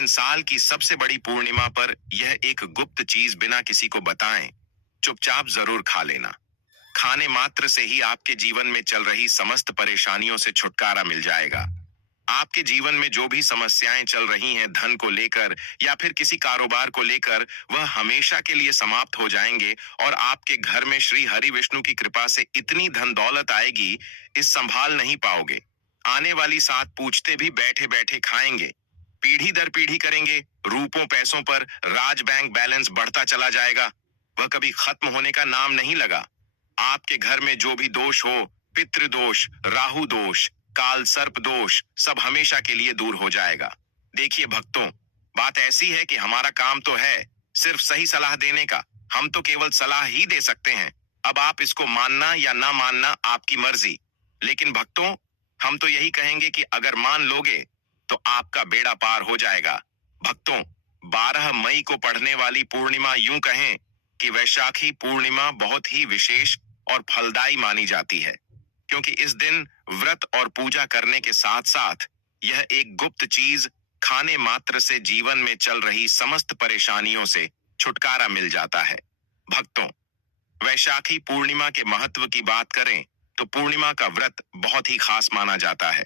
लेकिन साल की सबसे बड़ी पूर्णिमा पर यह एक गुप्त चीज बिना किसी को बताएं चुपचाप जरूर खा लेना। खाने मात्र से ही आपके जीवन में चल रही समस्त परेशानियों से छुटकारा मिल जाएगा। आपके जीवन में जो भी समस्याएं चल रही हैं धन को लेकर या फिर किसी कारोबार को लेकर, वह हमेशा के लिए समाप्त हो जाएंगे और आपके घर में श्री हरि विष्णु की कृपा से इतनी धन दौलत आएगी, इस संभाल नहीं पाओगे। आने वाली 7 पूछते भी बैठे बैठे खाएंगे। पीढ़ी दर पीढ़ी करेंगे। रूपों पैसों पर राज बैंक बैलेंस बढ़ता चला जाएगा। वह कभी खत्म होने का नाम नहीं लगा। आपके घर में जो भी दोष हो, पितृदोष, राहु दोष, काल सर्प दोष, सब हमेशा के लिए दूर हो जाएगा। देखिए भक्तों, बात ऐसी है कि हमारा काम तो है सिर्फ सही सलाह देने का। हम तो केवल सलाह ही दे सकते हैं। अब आप इसको मानना या ना मानना आपकी मर्जी। लेकिन भक्तों, हम तो यही कहेंगे कि अगर मान लोगे तो आपका बेड़ा पार हो जाएगा। भक्तों, 12 मई को पढ़ने वाली पूर्णिमा, यूं कहें कि वैशाखी पूर्णिमा, बहुत ही विशेष और फलदायी मानी जाती है, क्योंकि इस दिन व्रत और पूजा करने के साथ साथ यह एक गुप्त चीज, खाने मात्र से जीवन में चल रही समस्त परेशानियों से छुटकारा मिल जाता है। भक्तों, वैशाखी पूर्णिमा के महत्व की बात करें तो पूर्णिमा का व्रत बहुत ही खास माना जाता है।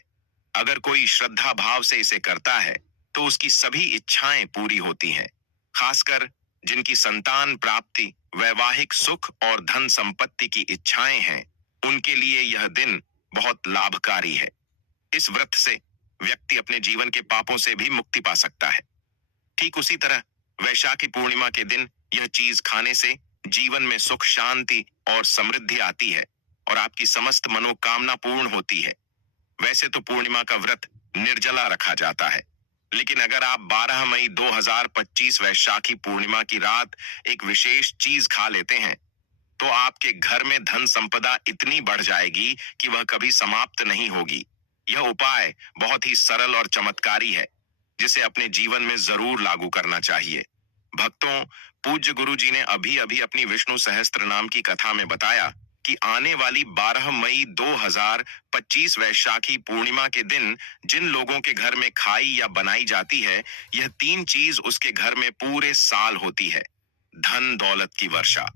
अगर कोई श्रद्धा भाव से इसे करता है तो उसकी सभी इच्छाएं पूरी होती हैं। खासकर जिनकी संतान प्राप्ति, वैवाहिक सुख और धन संपत्ति की इच्छाएं हैं, उनके लिए यह दिन बहुत लाभकारी है। इस व्रत से व्यक्ति अपने जीवन के पापों से भी मुक्ति पा सकता है। ठीक उसी तरह वैशाखी पूर्णिमा के दिन यह चीज खाने से जीवन में सुख, शांति और समृद्धि आती है और आपकी समस्त मनोकामना पूर्ण होती है। वैसे तो पूर्णिमा का व्रत निर्जला रखा जाता है, लेकिन अगर आप 12 मई 2025 वैशाखी पूर्णिमा की रात एक विशेष चीज खा लेते हैं तो आपके घर में धन संपदा इतनी बढ़ जाएगी कि वह कभी समाप्त नहीं होगी। यह उपाय बहुत ही सरल और चमत्कारी है, जिसे अपने जीवन में जरूर लागू करना चाहिए। भक्तों, पूज्य गुरु जी ने अभी अभी अपनी विष्णु सहस्त्र नाम की कथा में बताया कि आने वाली 12 मई 2025 वैशाखी पूर्णिमा के दिन जिन लोगों के घर में खाई या बनाई जाती है, यह 3 चीज उसके घर में पूरे साल होती है। धन दौलत की वर्षा।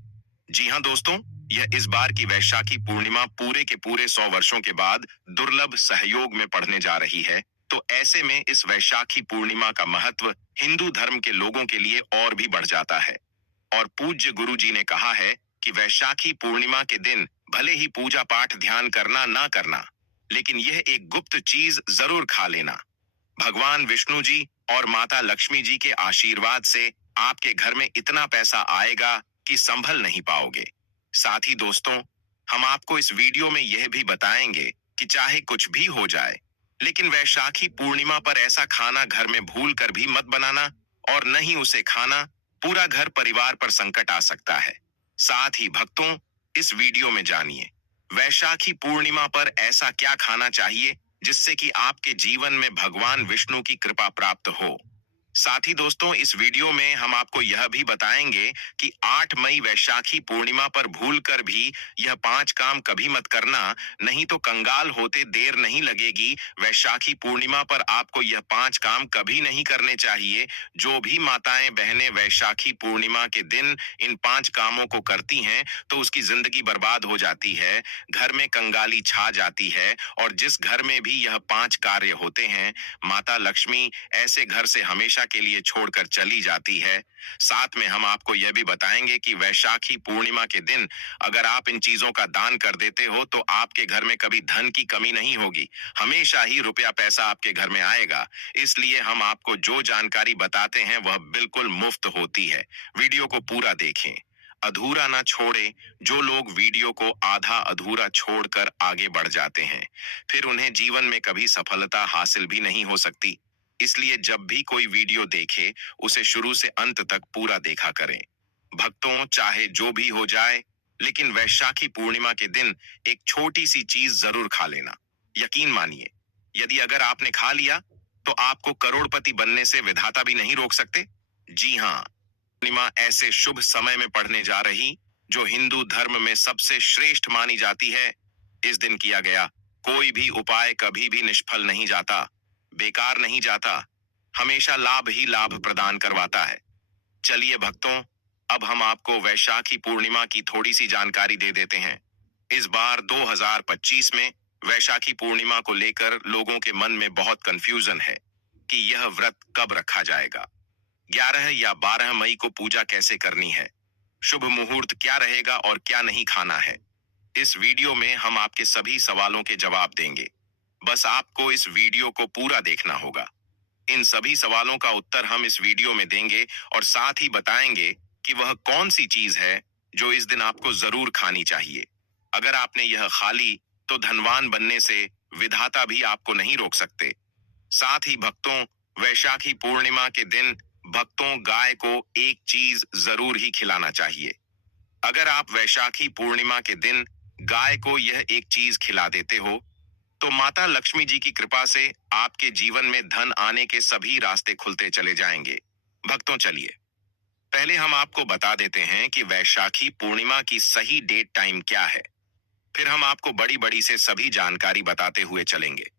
जी हाँ दोस्तों, यह इस बार की वैशाखी पूर्णिमा पूरे के पूरे 100 वर्षों के बाद दुर्लभ सहयोग में पड़ने जा रही है। तो ऐसे में इस वैशाखी पूर्णिमा का महत्व हिंदू धर्म के लोगों के लिए और भी बढ़ जाता है। और पूज्य गुरु जी ने कहा है कि वैशाखी पूर्णिमा के दिन भले ही पूजा पाठ ध्यान करना ना करना, लेकिन यह एक गुप्त चीज जरूर खा लेना। भगवान विष्णु जी और माता लक्ष्मी जी के आशीर्वाद से आपके घर में इतना पैसा आएगा कि संभल नहीं पाओगे। साथ ही दोस्तों, हम आपको इस वीडियो में यह भी बताएंगे कि चाहे कुछ भी हो जाए, लेकिन वैशाखी पूर्णिमा पर ऐसा खाना घर में भूल कर भी मत बनाना, और न ही उसे खाना, पूरा घर परिवार पर संकट आ सकता है। साथ ही भक्तों, इस वीडियो में जानिए वैशाखी पूर्णिमा पर ऐसा क्या खाना चाहिए जिससे कि आपके जीवन में भगवान विष्णु की कृपा प्राप्त हो। साथ ही दोस्तों, इस वीडियो में हम आपको यह भी बताएंगे कि 8 मई वैशाखी पूर्णिमा पर भूलकर भी यह 5 काम कभी मत करना, नहीं तो कंगाल होते देर नहीं लगेगी। वैशाखी पूर्णिमा पर आपको यह 5 काम कभी नहीं करने चाहिए। जो भी माताएं बहनें वैशाखी पूर्णिमा के दिन इन 5 कामों को करती हैं तो उसकी जिंदगी बर्बाद हो जाती है, घर में कंगाली छा जाती है, और जिस घर में भी यह 5 कार्य होते हैं, माता लक्ष्मी ऐसे घर से हमेशा के लिए छोड़कर चली जाती है। साथ में हम आपको यह भी बताएंगे कि वैशाखी पूर्णिमा के दिन अगर आप इन चीजों का दान कर देते हो तो आपके घर में कभी धन की कमी नहीं होगी, हमेशा ही रुपया पैसा आपके घर में आएगा। इसलिए हम आपको जो जानकारी बताते हैं वह बिल्कुल मुफ्त होती है। वीडियो को पूरा देखें, अधूरा ना छोड़े। जो लोग वीडियो को आधा अधूरा छोड़कर आगे बढ़ जाते हैं, फिर उन्हें जीवन में कभी सफलता हासिल भी नहीं हो सकती। इसलिए जब भी कोई वीडियो देखे, उसे शुरू से अंत तक पूरा देखा करें। भक्तों, चाहे जो भी हो जाए, लेकिन वैशाखी पूर्णिमा के दिन एक छोटी सी चीज जरूर खा लेना। यकीन मानिए, यदि अगर आपने खा लिया तो आपको करोड़पति बनने से विधाता भी नहीं रोक सकते। जी हाँ, पूर्णिमा ऐसे शुभ समय में पढ़ने जा रही जो हिंदू धर्म में सबसे श्रेष्ठ मानी जाती है। इस दिन किया गया कोई भी उपाय कभी भी निष्फल नहीं जाता, बेकार नहीं जाता। हमेशा लाभ ही लाभ प्रदान करवाता है। चलिए भक्तों, अब हम आपको वैशाखी पूर्णिमा की थोड़ी सी जानकारी दे देते हैं। इस बार 2025 में वैशाखी पूर्णिमा को लेकर लोगों के मन में बहुत कंफ्यूजन है कि यह व्रत कब रखा जाएगा, 11 या 12 मई को पूजा कैसे करनी है, शुभ मुहूर्त क्या रहेगा और क्या नहीं खाना है। इस वीडियो में हम आपके सभी सवालों के जवाब देंगे। बस आपको इस वीडियो को पूरा देखना होगा। इन सभी सवालों का उत्तर हम इस वीडियो में देंगे और साथ ही बताएंगे कि वह कौन सी चीज है जो इस दिन आपको जरूर खानी चाहिए। अगर आपने यह खा ली तो धनवान बनने से विधाता भी आपको नहीं रोक सकते। साथ ही भक्तों, वैशाखी पूर्णिमा के दिन भक्तों गाय को एक चीज जरूर ही खिलाना चाहिए। अगर आप वैशाखी पूर्णिमा के दिन गाय को यह एक चीज खिला देते हो तो माता लक्ष्मी जी की कृपा से आपके जीवन में धन आने के सभी रास्ते खुलते चले जाएंगे। भक्तों चलिए, पहले हम आपको बता देते हैं कि वैशाखी पूर्णिमा की सही डेट टाइम क्या है। फिर हम आपको बड़ी बड़ी से सभी जानकारी बताते हुए चलेंगे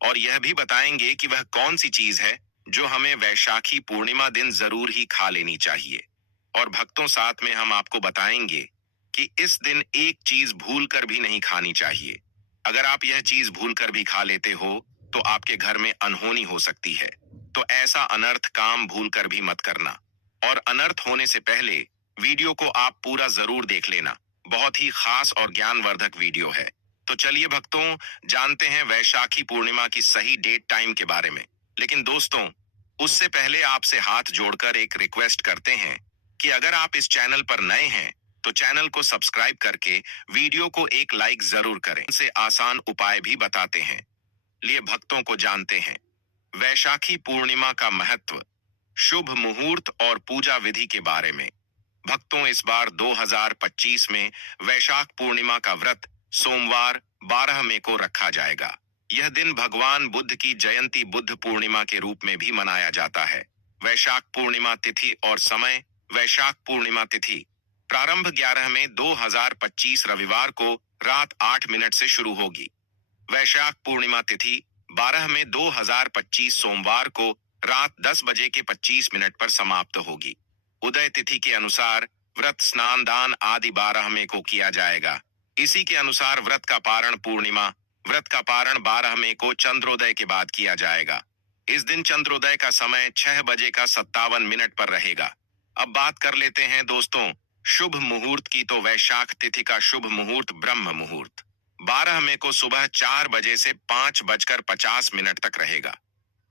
और यह भी बताएंगे कि वह कौन सी चीज है जो हमें वैशाखी पूर्णिमा दिन जरूर ही खा लेनी चाहिए। और भक्तों साथ में हम आपको बताएंगे कि इस दिन एक चीज भूल कर भी नहीं खानी चाहिए। अगर आप यह चीज भूल कर भी खा लेते हो तो आपके घर में अनहोनी हो सकती है। तो ऐसा अनर्थ काम भूल कर भी मत करना। और अनर्थ होने से पहले वीडियो को आप पूरा जरूर देख लेना। बहुत ही खास और ज्ञानवर्धक वीडियो है। तो चलिए भक्तों, जानते हैं वैशाखी पूर्णिमा की सही डेट टाइम के बारे में। लेकिन दोस्तों, उससे पहले आपसे हाथ जोड़कर एक रिक्वेस्ट करते हैं कि अगर आप इस चैनल पर नए हैं तो चैनल को सब्सक्राइब करके वीडियो को एक लाइक जरूर करें। इनसे आसान उपाय भी बताते हैं। लिए भक्तों को जानते हैं वैशाखी पूर्णिमा का महत्व, शुभ मुहूर्त और पूजा विधि के बारे में। भक्तों, इस बार 2025 में वैशाख पूर्णिमा का व्रत सोमवार 12 मई को रखा जाएगा। यह दिन भगवान बुद्ध की जयंती बुद्ध पूर्णिमा के रूप में भी मनाया जाता है। वैशाख पूर्णिमा तिथि और समय। वैशाख पूर्णिमा तिथि प्रारंभ 11 मई 2025 रविवार को रात 8 मिनट से शुरू होगी। वैशाख पूर्णिमा तिथि 12 मई 2025 सोमवार को रात 10 बजे के 25 मिनट पर समाप्त होगी। उदय तिथि के अनुसार व्रत स्नान दान आदि 12 मई को किया जाएगा। इसी के अनुसार व्रत का पारण पूर्णिमा, व्रत का पारण 12 मई को चंद्रोदय के बाद किया जाएगा। इस दिन चंद्रोदय का समय 6 बजे का 57 मिनट पर रहेगा। अब बात कर लेते हैं दोस्तों शुभ मुहूर्त की। तो वैशाख तिथि का शुभ मुहूर्त ब्रह्म मुहूर्त 12 मई को सुबह 4 बजे से 5:50 तक रहेगा।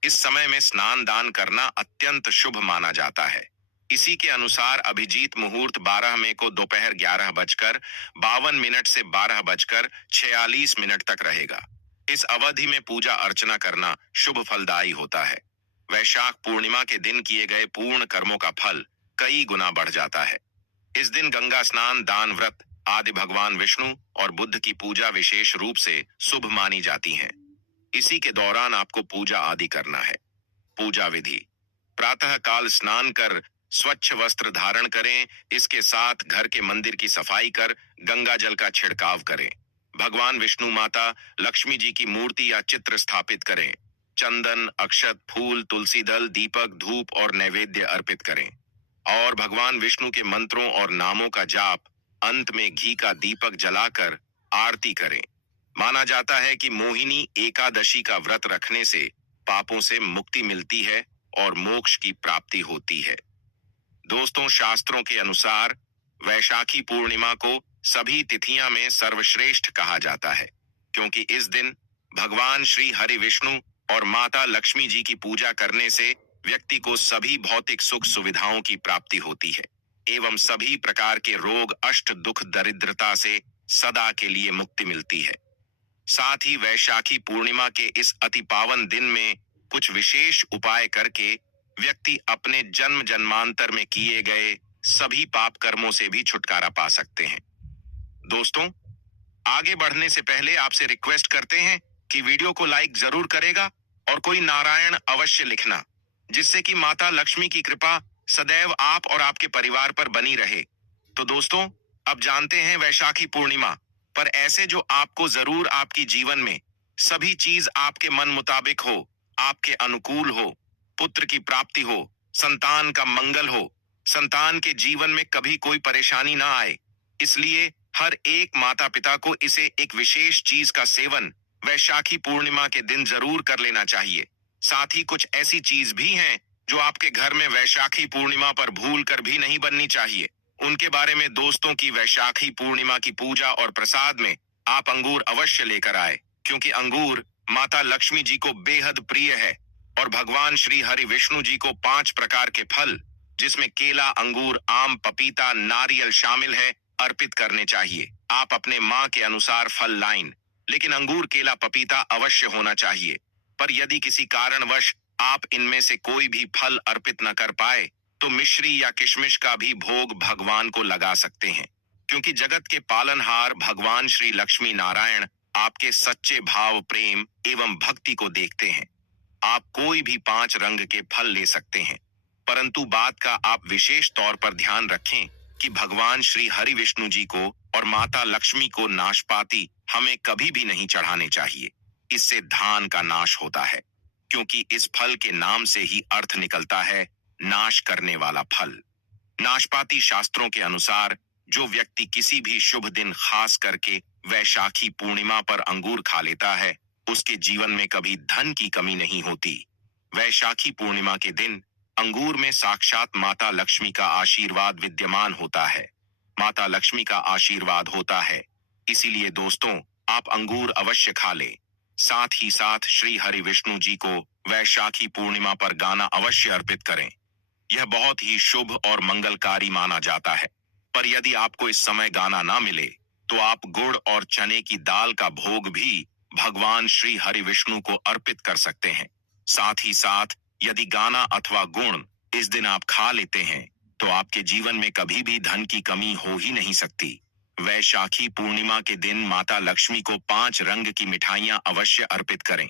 इस समय में स्नान दान करना अत्यंत शुभ माना जाता है। इसी के अनुसार अभिजीत मुहूर्त 12 मई को दोपहर 11:52 से 12:46 तक रहेगा। इस अवधि में पूजा अर्चना करना शुभ फलदायी होता है। वैशाख पूर्णिमा के दिन किए गए पूर्ण कर्मों का फल कई गुना बढ़ जाता है। इस दिन गंगा स्नान, दान, व्रत आदि भगवान विष्णु और बुद्ध की पूजा विशेष रूप से शुभ मानी जाती हैं। इसी के दौरान आपको पूजा आदि करना है। पूजा विधि: प्रातः काल स्नान कर स्वच्छ वस्त्र धारण करें। इसके साथ घर के मंदिर की सफाई कर गंगा जल का छिड़काव करें। भगवान विष्णु, माता लक्ष्मी जी की मूर्ति या चित्र स्थापित करें। चंदन, अक्षत, फूल, तुलसी दल, दीपक, धूप और नैवेद्य अर्पित करें। और भगवान विष्णु के मंत्रों और नामों का जाप, अंत में घी का दीपक जलाकर आरती करें। माना जाता है कि मोहिनी एकादशी का व्रत रखने से पापों से मुक्ति मिलती है और मोक्ष की प्राप्ति होती है। दोस्तों, शास्त्रों के अनुसार वैशाखी पूर्णिमा को सभी तिथियां में सर्वश्रेष्ठ कहा जाता है, क्योंकि इस दिन भगवान श्री हरि विष्णु और माता लक्ष्मी जी की पूजा करने से व्यक्ति को सभी भौतिक सुख सुविधाओं की प्राप्ति होती है एवं सभी प्रकार के रोग, अष्ट, दुख, दरिद्रता से सदा के लिए मुक्ति मिलती है। साथ ही वैशाखी पूर्णिमा के इस अति पावन दिन में कुछ विशेष उपाय करके व्यक्ति अपने जन्म जन्मांतर में किए गए सभी पाप कर्मों से भी छुटकारा पा सकते हैं। दोस्तों, आगे बढ़ने से पहले आपसे रिक्वेस्ट करते हैं कि वीडियो को लाइक जरूर करेगा और कोई नारायण अवश्य लिखना, जिससे कि माता लक्ष्मी की कृपा सदैव आप और आपके परिवार पर बनी रहे। तो दोस्तों, अब जानते हैं वैशाखी पूर्णिमा पर ऐसे जो आपको जरूर आपकी जीवन में सभी चीज आपके मन मुताबिक हो, आपके अनुकूल हो पुत्र की प्राप्ति हो, संतान का मंगल हो, संतान के जीवन में कभी कोई परेशानी ना आए। इसलिए हर एक माता पिता को इसे एक विशेष चीज का सेवन वैशाखी पूर्णिमा के दिन जरूर कर लेना चाहिए। साथ ही कुछ ऐसी चीज भी हैं जो आपके घर में वैशाखी पूर्णिमा पर भूल कर भी नहीं बननी चाहिए। उनके बारे में दोस्तों की वैशाखी पूर्णिमा की पूजा और प्रसाद में आप अंगूर अवश्य लेकर आए, क्योंकि अंगूर माता लक्ष्मी जी को बेहद प्रिय है और भगवान श्री हरि विष्णु जी को 5 प्रकार के फल, जिसमें केला, अंगूर, आम, पपीता, नारियल शामिल है, अर्पित करने चाहिए। आप अपने माँ के अनुसार फल लाइन, लेकिन अंगूर, केला, पपीता अवश्य होना चाहिए। पर यदि किसी कारणवश आप इनमें से कोई भी फल अर्पित न कर पाए तो मिश्री या किशमिश का भी भोग भगवान को लगा सकते हैं, क्योंकि जगत के पालनहार भगवान श्री लक्ष्मी नारायण आपके सच्चे भाव, प्रेम एवं भक्ति को देखते हैं। आप कोई भी 5 रंग के फल ले सकते हैं, परंतु बात का आप विशेष तौर पर ध्यान रखें कि भगवान श्री हरि विष्णु जी को और माता लक्ष्मी को नाशपाती हमें कभी भी नहीं चढ़ाने चाहिए। इससे धान का नाश होता है, क्योंकि इस फल के नाम से ही अर्थ निकलता है नाश करने वाला फल। नाशपाती शास्त्रों के अनुसार जो व्यक्ति किसी भी शुभ दिन, खास करके वैशाखी पूर्णिमा पर अंगूर खा लेता है, उसके जीवन में कभी धन की कमी नहीं होती। वैशाखी पूर्णिमा के दिन अंगूर में साक्षात माता लक्ष्मी का आशीर्वाद विद्यमान होता है। माता लक्ष्मी का आशीर्वाद होता है, इसीलिए दोस्तों आप अंगूर अवश्य खा लें। साथ ही साथ श्री हरि विष्णु जी को वैशाखी पूर्णिमा पर गाना अवश्य अर्पित करें। यह बहुत ही शुभ और मंगलकारी माना जाता है। पर यदि आपको इस समय गाना ना मिले तो आप गुड़ और चने की दाल का भोग भी भगवान श्री हरि विष्णु को अर्पित कर सकते हैं। साथ ही साथ यदि गाना अथवा गुण इस दिन आप खा लेते हैं तो आपके जीवन में कभी भी धन की कमी हो ही नहीं सकती। वैशाखी पूर्णिमा के दिन माता लक्ष्मी को 5 रंग की मिठाइयां अवश्य अर्पित करें।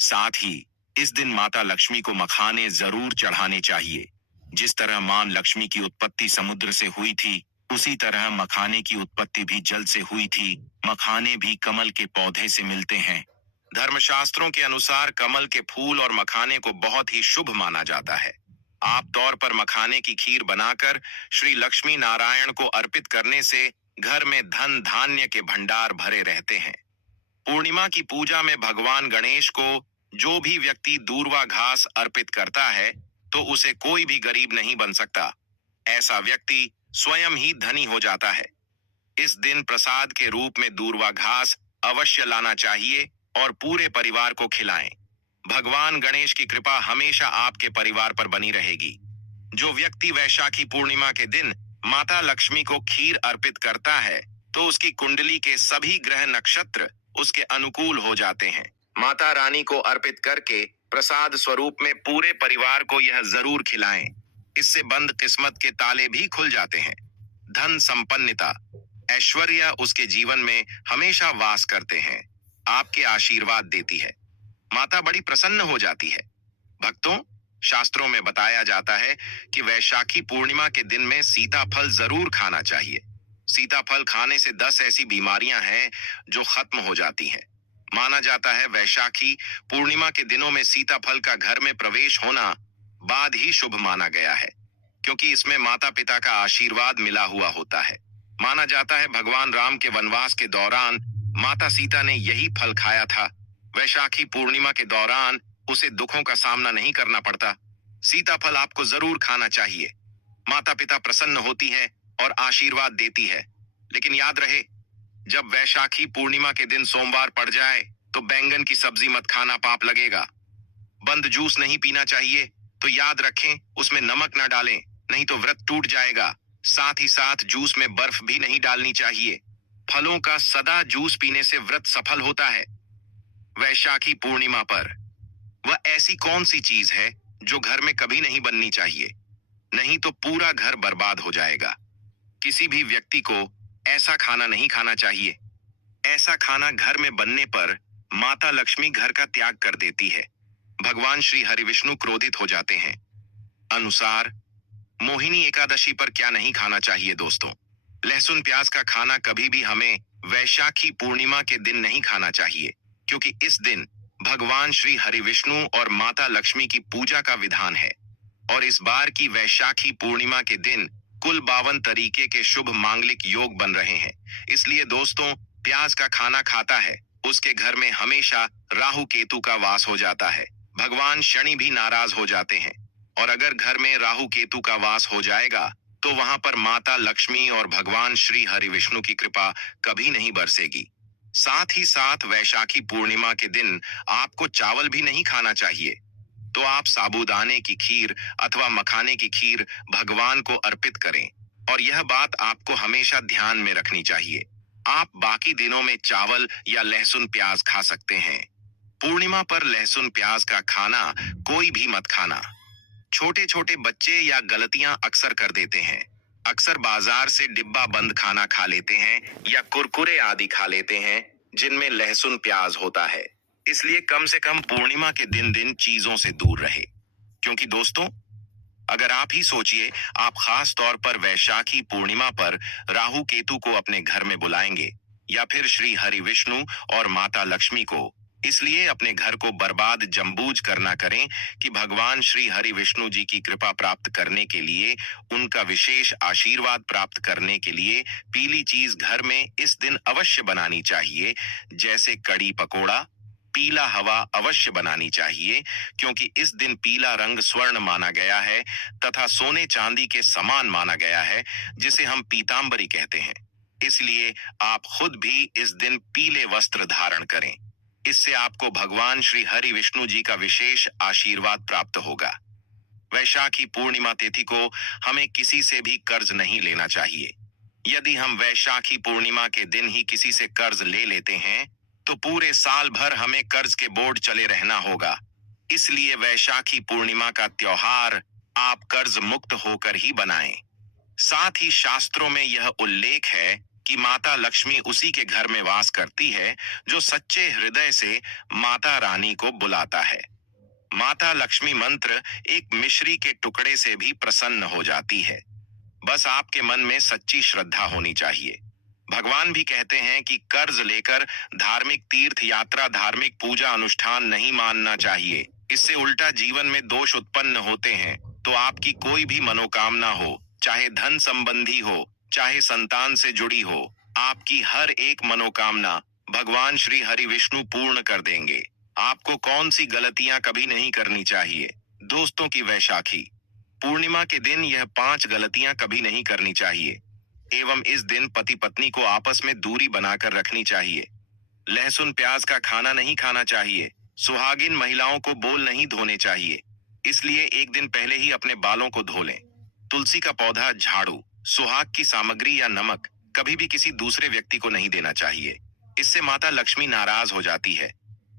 साथ ही इस दिन माता लक्ष्मी को मखाने जरूर चढ़ाने चाहिए। जिस तरह मां लक्ष्मी की उत्पत्ति समुद्र से हुई थी, उसी तरह मखाने की उत्पत्ति भी जल से हुई थी। मखाने भी कमल के पौधे से मिलते हैं। धर्मशास्त्रों के अनुसार कमल के फूल और मखाने को बहुत ही शुभ माना जाता है। आप तौर पर मखाने की खीर बनाकर श्री लक्ष्मी नारायण को अर्पित करने से घर में धन धान्य के भंडार भरे रहते हैं। पूर्णिमा की पूजा में भगवान गणेश को जो भी व्यक्ति दूर्वा घास अर्पित करता है तो उसे कोई भी गरीब नहीं बन सकता। ऐसा व्यक्ति स्वयं ही धनी हो जाता है। इस दिन प्रसाद के रूप में दूर्वा घास अवश्य लाना चाहिए और पूरे परिवार को खिलाएं। भगवान गणेश की कृपा हमेशा आपके परिवार पर बनी रहेगी। जो व्यक्ति वैशाखी पूर्णिमा के दिन माता लक्ष्मी को खीर अर्पित करता है तो उसकी कुंडली के सभी ग्रह नक्षत्र उसके अनुकूल हो जाते हैं। माता रानी को अर्पित करके प्रसाद स्वरूप में पूरे परिवार को यह जरूर खिलाएं। इससे बंद किस्मत के ताले भी खुल जाते हैं। धन संपन्नता, ऐश्वर्य उसके जीवन में हमेशा वास करते हैं। आपके आशीर्वाद देती है। माता बड़ी प्रसन्न हो जाती है। भक्तों, शास्त्रों में बताया जाता है कि वैशाखी पूर्णिमा के दिन में सीताफल जरूर खाना चाहिए। सीताफल खाने से 10 ऐसी बीमारियां हैं जो खत्म हो जाती हैं। माना जाता है वैशाखी पूर्णिमा के दिनों में सीताफल का घर में प्रवेश होना बाद ही शुभ माना गया है, क्योंकि इसमें माता पिता का आशीर्वाद मिला हुआ होता है। माना जाता है भगवान राम के वनवास के दौरान माता सीता ने यही फल खाया था। वैशाखी पूर्णिमा के दौरान उसे दुखों का सामना नहीं करना पड़ता। सीताफल आपको जरूर खाना चाहिए। माता पिता प्रसन्न होती है और आशीर्वाद देती है। लेकिन याद रहे, जब वैशाखी पूर्णिमा के दिन सोमवार पड़ जाए तो बैंगन की सब्जी मत खाना, पाप लगेगा। बंद जूस नहीं पीना चाहिए, तो याद रखें उसमें नमक न डालें, नहीं तो व्रत टूट जाएगा। साथ ही साथ जूस में बर्फ भी नहीं डालनी चाहिए। फलों का सदा जूस पीने से व्रत सफल होता है। वैशाखी पूर्णिमा पर वह ऐसी कौन सी चीज है जो घर में कभी नहीं बननी चाहिए, नहीं तो पूरा घर बर्बाद हो जाएगा। किसी भी व्यक्ति को ऐसा खाना नहीं खाना चाहिए। ऐसा खाना घर में बनने पर माता लक्ष्मी घर का त्याग कर देती है। भगवान श्री हरि विष्णु क्रोधित हो जाते हैं। अनुसार मोहिनी एकादशी पर क्या नहीं खाना चाहिए दोस्तों? लहसुन प्याज का खाना कभी भी हमें वैशाखी पूर्णिमा के दिन नहीं खाना चाहिए, क्योंकि इस दिन भगवान श्री हरि विष्णु और माता लक्ष्मी की पूजा का विधान है। और इस बार की वैशाखी पूर्णिमा के दिन कुल 52 तरीके के शुभ मांगलिक योग बन रहे हैं। इसलिए दोस्तों, प्याज का खाना खाता है उसके घर में हमेशा राहु केतु का वास हो जाता है। भगवान शनि भी नाराज हो जाते हैं। और अगर घर में राहु केतु का वास हो जाएगा तो वहां पर माता लक्ष्मी और भगवान श्री हरि विष्णु की कृपा कभी नहीं बरसेगी। साथ ही साथ वैशाखी पूर्णिमा के दिन आपको चावल भी नहीं खाना चाहिए। तो आप साबूदाने की खीर अथवा मखाने की खीर भगवान को अर्पित करें। और यह बात आपको हमेशा ध्यान में रखनी चाहिए। आप बाकी दिनों में चावल या लहसुन प्याज खा सकते हैं। पूर्णिमा पर लहसुन प्याज का खाना कोई भी मत खाना। छोटे छोटे बच्चे या गलतियां अक्सर कर देते हैं। अक्सर बाजार से डिब्बा बंद खाना खा लेते हैं या कुरकुरे आदि खा लेते हैं जिनमें लहसुन प्याज होता है। इसलिए कम से कम पूर्णिमा के दिन चीजों से दूर रहे। क्योंकि दोस्तों, अगर आप ही सोचिए, आप खास तौर पर वैशाखी पूर्णिमा पर राहु केतु को अपने घर में बुलाएंगे या फिर श्री हरि विष्णु और माता लक्ष्मी को, इसलिए अपने घर को बर्बाद जम्बूज करना करें कि भगवान श्री हरि विष्णु जी की कृपा प्राप्त करने के लिए, उनका विशेष आशीर्वाद प्राप्त करने के लिए पीली चीज घर में इस दिन अवश्य बनानी चाहिए। जैसे कड़ी पकोड़ा, पीला हवा अवश्य बनानी चाहिए, क्योंकि इस दिन पीला रंग स्वर्ण माना गया है तथा सोने चांदी के समान माना गया है, जिसे हम पीतांबरी कहते हैं। इसलिए आप खुद भी इस दिन पीले वस्त्र धारण करें। इससे आपको भगवान श्री हरि विष्णु जी का विशेष आशीर्वाद प्राप्त होगा। वैशाखी पूर्णिमा तिथि को हमें किसी से भी कर्ज नहीं लेना चाहिए। यदि हम वैशाखी पूर्णिमा के दिन ही किसी से कर्ज ले लेते हैं तो पूरे साल भर हमें कर्ज के बोझ चले रहना होगा। इसलिए वैशाखी पूर्णिमा का त्योहार आप कर्ज मुक्त होकर ही बनाएं। साथ ही शास्त्रों में यह उल्लेख है कि माता लक्ष्मी उसी के घर में वास करती है जो सच्चे हृदय से माता रानी को बुलाता है। माता लक्ष्मी मंत्र एक मिश्री के टुकड़े से भी प्रसन्न हो जाती है। बस आपके मन में सच्ची श्रद्धा होनी चाहिए। भगवान भी कहते हैं कि कर्ज लेकर धार्मिक तीर्थ यात्रा, धार्मिक पूजा अनुष्ठान नहीं मानना चाहिए। इससे उल्टा जीवन में दोष उत्पन्न होते हैं। तो आपकी कोई भी मनोकामना हो, चाहे धन संबंधी हो, चाहे संतान से जुड़ी हो, आपकी हर एक मनोकामना भगवान श्री हरि विष्णु पूर्ण कर देंगे। आपको कौन सी गलतियां कभी नहीं करनी चाहिए। दोस्तों की वैशाखी पूर्णिमा के दिन यह 5 गलतियां कभी नहीं करनी चाहिए। एवं इस दिन पति पत्नी को आपस में दूरी बनाकर रखनी चाहिए। लहसुन प्याज का खाना नहीं खाना चाहिए। सुहागिन महिलाओं को बोल नहीं धोने चाहिए, इसलिए एक दिन पहले ही अपने बालों को धो लें। तुलसी का पौधा, झाड़ू, सुहाग की सामग्री या नमक कभी भी किसी दूसरे व्यक्ति को नहीं देना चाहिए। इससे माता लक्ष्मी नाराज हो जाती है।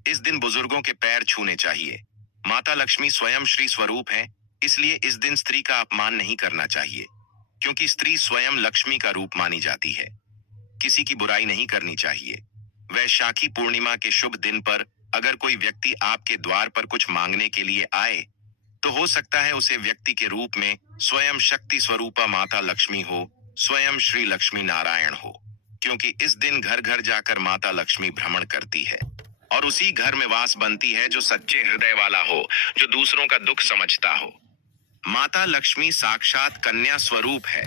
इस दिन बुजुर्गों के पैर छूने चाहिए। माता लक्ष्मी स्वयं श्री स्वरूप है, इसलिए इस दिन स्त्री का अपमान नहीं करना चाहिए, क्योंकि स्त्री स्वयं लक्ष्मी का रूप मानी जाती है। किसी की बुराई नहीं करनी चाहिए। वैशाखी पूर्णिमा के शुभ दिन पर अगर कोई व्यक्ति आपके द्वार पर कुछ मांगने के लिए आए तो हो सकता है उसे व्यक्ति के रूप में स्वयं शक्ति स्वरूपा माता लक्ष्मी हो, स्वयं श्री लक्ष्मी नारायण हो, क्योंकि इस दिन घर घर जाकर माता लक्ष्मी भ्रमण करती है और उसी घर में वास बनती है जो सच्चे हृदय वाला हो, जो दूसरों का दुख समझता हो। माता लक्ष्मी साक्षात कन्या स्वरूप है।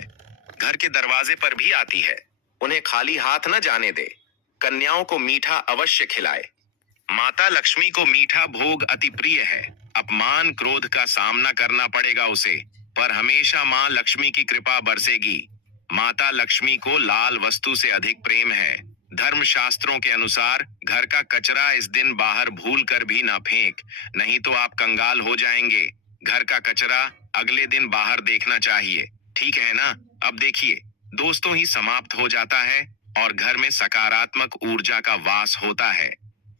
घर के दरवाजे पर भी आती है। उन्हें खाली हाथ न जाने दे। कन्याओं को मीठा अवश्य खिलाए। माता लक्ष्मी को मीठा भोग अति प्रिय है। अपमान क्रोध का सामना करना पड़ेगा उसे, पर हमेशा माँ लक्ष्मी की कृपा बरसेगी। माता लक्ष्मी को लाल वस्तु से अधिक प्रेम है। धर्म शास्त्रों के अनुसार घर का कचरा इस दिन बाहर भूल कर भी ना फेंक, नहीं तो आप कंगाल हो जाएंगे। घर का कचरा अगले दिन बाहर देखना चाहिए, ठीक है ना। अब देखिए दोस्तों, ही समाप्त हो जाता है और घर में सकारात्मक ऊर्जा का वास होता है।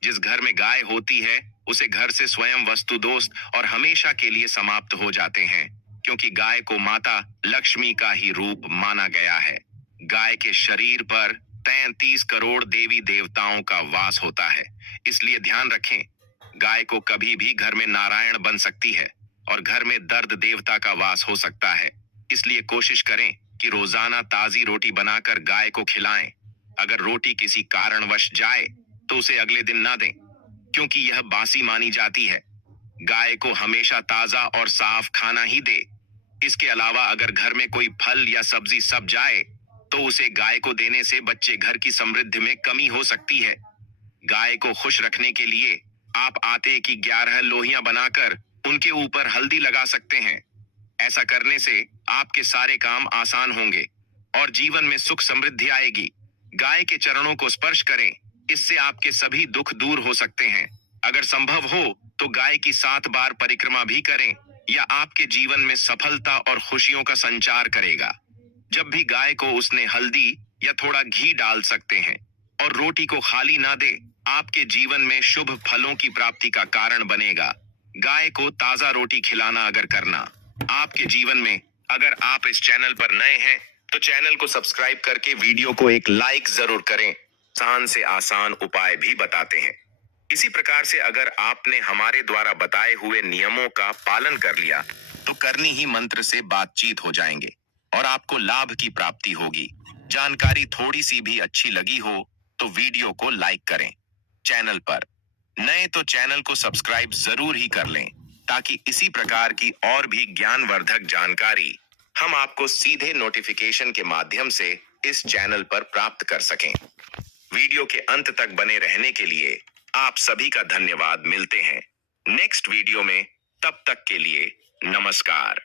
जिस घर में गाय होती है उसे घर से स्वयं वस्तु दोस्त और हमेशा के लिए समाप्त हो जाते हैं, क्योंकि गाय को माता लक्ष्मी का ही रूप माना गया है। गाय के शरीर पर 33 करोड़ देवी देवताओं का वास होता है। इसलिए ध्यान रखें, गाय को कभी भी घर में नारायण बन सकती है और घर में दर्द देवता का वास हो सकता है। इसलिए कोशिश करें कि रोजाना ताजी रोटी बनाकर गाय को खिलाएं। अगर रोटी किसी कारणवश जाए तो उसे अगले दिन ना दें, क्योंकि यह बासी मानी जाती है। गाय को हमेशा ताजा और साफ खाना ही दे। इसके अलावा अगर घर में कोई फल या सब्जी सड़ जाए तो उसे गाय को देने से बच्चे घर की समृद्धि में कमी हो सकती है। गाय को खुश रखने के लिए आप आटे की 11 लोहियां बनाकर उनके ऊपर हल्दी लगा सकते हैं। ऐसा करने से आपके सारे काम आसान होंगे और जीवन में सुख समृद्धि आएगी। गाय के चरणों को स्पर्श करें, इससे आपके सभी दुख दूर हो सकते हैं। अगर संभव हो तो गाय की 7 बार परिक्रमा भी करें, यह आपके जीवन में सफलता और खुशियों का संचार करेगा। जब भी गाय को उसने हल्दी या थोड़ा घी डाल सकते हैं और रोटी को खाली ना दे, आपके जीवन में शुभ फलों की प्राप्ति का कारण बनेगा। गाय को ताजा रोटी खिलाना अगर करना आपके जीवन में, अगर आप इस चैनल पर नए हैं तो चैनल को सब्सक्राइब करके वीडियो को एक लाइक जरूर करें। आसान से आसान उपाय भी बताते हैं। इसी प्रकार से अगर आपने हमारे द्वारा बताए हुए नियमों का पालन कर लिया तो करनी ही मंत्र से बातचीत हो जाएंगे और आपको लाभ की प्राप्ति होगी। जानकारी थोड़ी सी भी अच्छी लगी हो तो वीडियो को लाइक करें। चैनल पर नए तो चैनल को सब्सक्राइब जरूर ही कर लें ताकि इसी प्रकार की और भी ज्ञानवर्धक जानकारी हम आपको सीधे नोटिफिकेशन के माध्यम से इस चैनल पर प्राप्त कर सकें। वीडियो के अंत तक बने रहने के लिए आप सभी का धन्यवाद। मिलते हैं नेक्स्ट वीडियो में, तब तक के लिए नमस्कार।